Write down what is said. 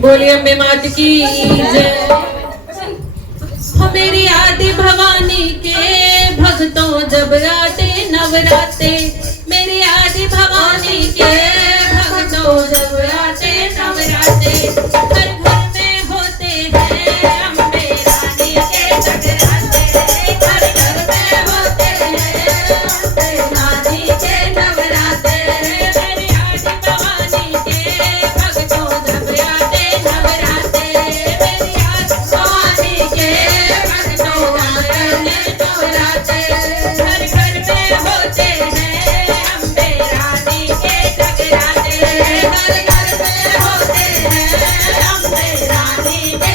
बोलिए अम्बे मात की जय। हो मेरी आदि भवानी के भक्तों जब आते नवराते, मेरी आदि भवानी के भक्तों जब आते नवराते, हर घर में होते हैं अम्बे रानी के जगराते, हर घर में होते हैं अम्बे रानी के नवराते, मेरी आदि भवानी के भक्तों जब आते नवराते, मेरी आदि भवानी के भक्तों आते नवराते, हर घर में होते हैं अम्बे रानी के जगराते, हर घर में होते हैं अम्बे रानी के